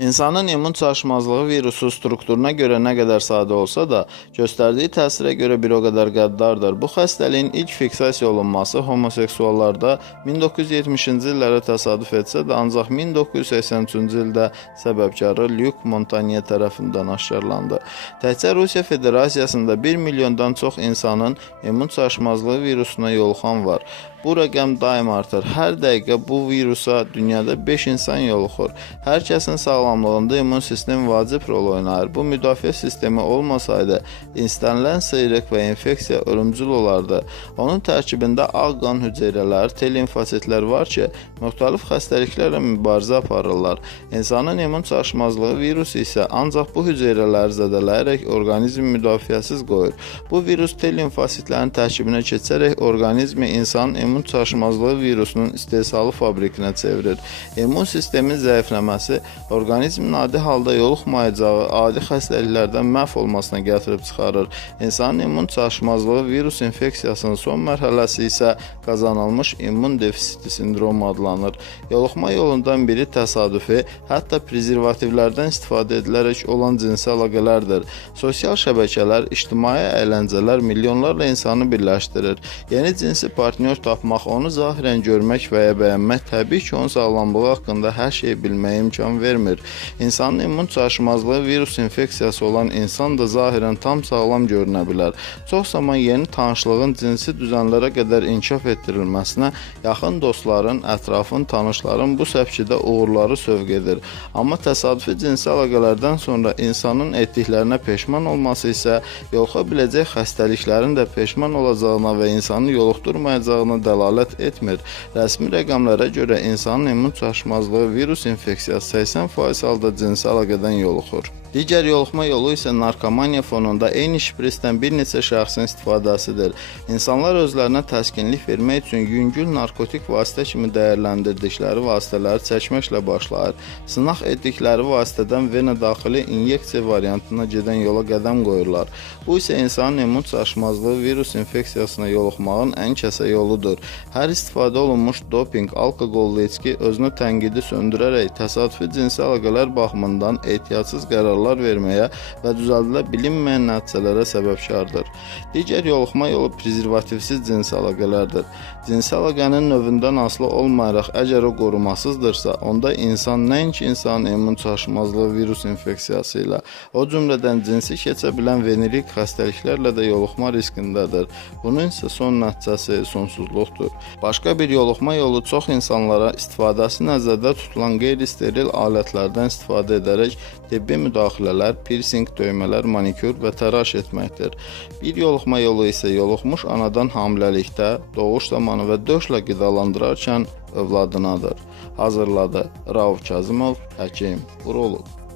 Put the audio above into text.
İnsanın immun çaşmazlığı virusu strukturuna görə nə qədər sadə olsa da, göstərdiyi təsirə görə bir o qədər qəddardır. Bu xəstəliyin ilk fiksasiya olunması homoseksuallarda 1970-ci illərə təsadüf etsə də, ancaq 1983-cü ildə səbəbkarı Luc Montagnier tərəfindən aşkarlandı. Təkcə Rusiya Federasiyasında 1 milyondan çox insanın immun çaşmazlığı virusuna yoluxan var. Bu rəqəm daim artır. Hər dəqiqə bu virusa dünyada 5 insan yoluxur. Hər kəsin sağlamlığında immun sistemi vacib rol oynayır. Bu müdafiə sistemi olmasaydı, istənilən sıyrıq və infeksiya ölümcül olardı. Onun tərkibində ağ qan hüceyrələri, T limfositlər var ki, müxtəlif xəstəliklərlə mübarizə aparırlar. İnsanın immun çaşmazlığı virusu isə ancaq bu hüceyrələri zədələyərək orqanizmi müdafiəsiz qoyur. Bu virus T limfositlərin tərkibinə keçərək orqanizmi insanın immun çaşmazlığı virusunun istehsalı fabrikinə çevirir. İmmun sistemin zəifləməsi orqanizmin adi halda yoluxmayacağı adi xəstəliklərdən məhv olmasına gətirib çıxarır. İnsanın immun çaşmazlığı virus infeksiyasının son mərhələsi isə qazanılmış immun defisiti sindromu adlanır. Yoluxma yolundan biri təsadüfi, hətta prezervativlərdən istifadə edilərək olan cinsi əlaqələrdir. Sosial şəbəkələr, ictimai əyləncələr milyonlarla insanı birləşdirir. Yeni cinsi partnyor tapmaq, onu zahirən görmək və ya bəyənmək təbii ki, onun sağlamlığı haqqında hər şeyi bilməyə imkan vermir. İnsanın immun çaşmazlığı virus infeksiyası olan insan da zahirən tam sağlam görünə bilər. Çox zaman yeni tanışlığın cinsi düzənlərə qədər inkişaf etdirilməsinə yaxın dostların, ətrafın, tanışların bu səpkidə uğurları sövq edir. Amma təsadüfi cinsi əlaqələrdən sonra insanın etdiklərinə peşman olması isə yoluxa biləcək xəstəliklərin də peşman olacağına və insanı yoluxdurmayacağına dəlalət etmir. Rəsmi rəqəmlərə görə insanın immun çaşmazlığı virus infeksiyası 80% halda cinsi əlaqədən yoluxur. Digər yoluxma yolu isə narkomaniya fonunda eyni şprisdən bir neçə şəxsin istifadəsidir. İnsanlar özlərinə təskinlik vermək üçün yüngül narkotik vasitə kimi dəyərləndirdikləri vasitələri çəkməklə başlayır. Sınaq etdikləri vasitədən vena daxili inyeksiya variantına gedən yola qədəm qoyurlar. Bu isə insanın immun çaşmazlığı virus infeksiyasına yoluxmağın ən kəsə yoludur. Hər istifadə olunmuş doping, alkoqol, içki özünü tənqidi söndürərək təsadüfi cinsi əlaqələr baxımından ehtiyatsız qərarlar verməyə və düzəldilə bilinməyən nəticələrə səbəbkardır. Digər yoluxma yolu prezervativsiz cinsi əlaqələrdir. Cinsi əlaqənin növündən asılı olmayaraq, əgər o qorumasızdırsa, onda insan nəinki insanın immun çaşmazlığı virus infeksiyası ilə, o cümlədən cinsi keçə bilən venerik xəstəliklərlə də yoluxma riskindədir. Bunun isə son nəticəsi sonsuzluqdur. Başqa bir yoluxma yolu çox insanlara istifadəsi nəzərdə tutulan qeyri-steril alətlərdən istifadə edərək tibbi müdaxilələr, piercing, döymələr, manikür və təraş etməkdir. Bir yoluxma yolu isə yoluxmuş anadan hamiləlikdə, doğuş zamanı və döşlə qidalandırarkən övladınadır. Hazırladı Rauf Kazımov, həkim, uroloq.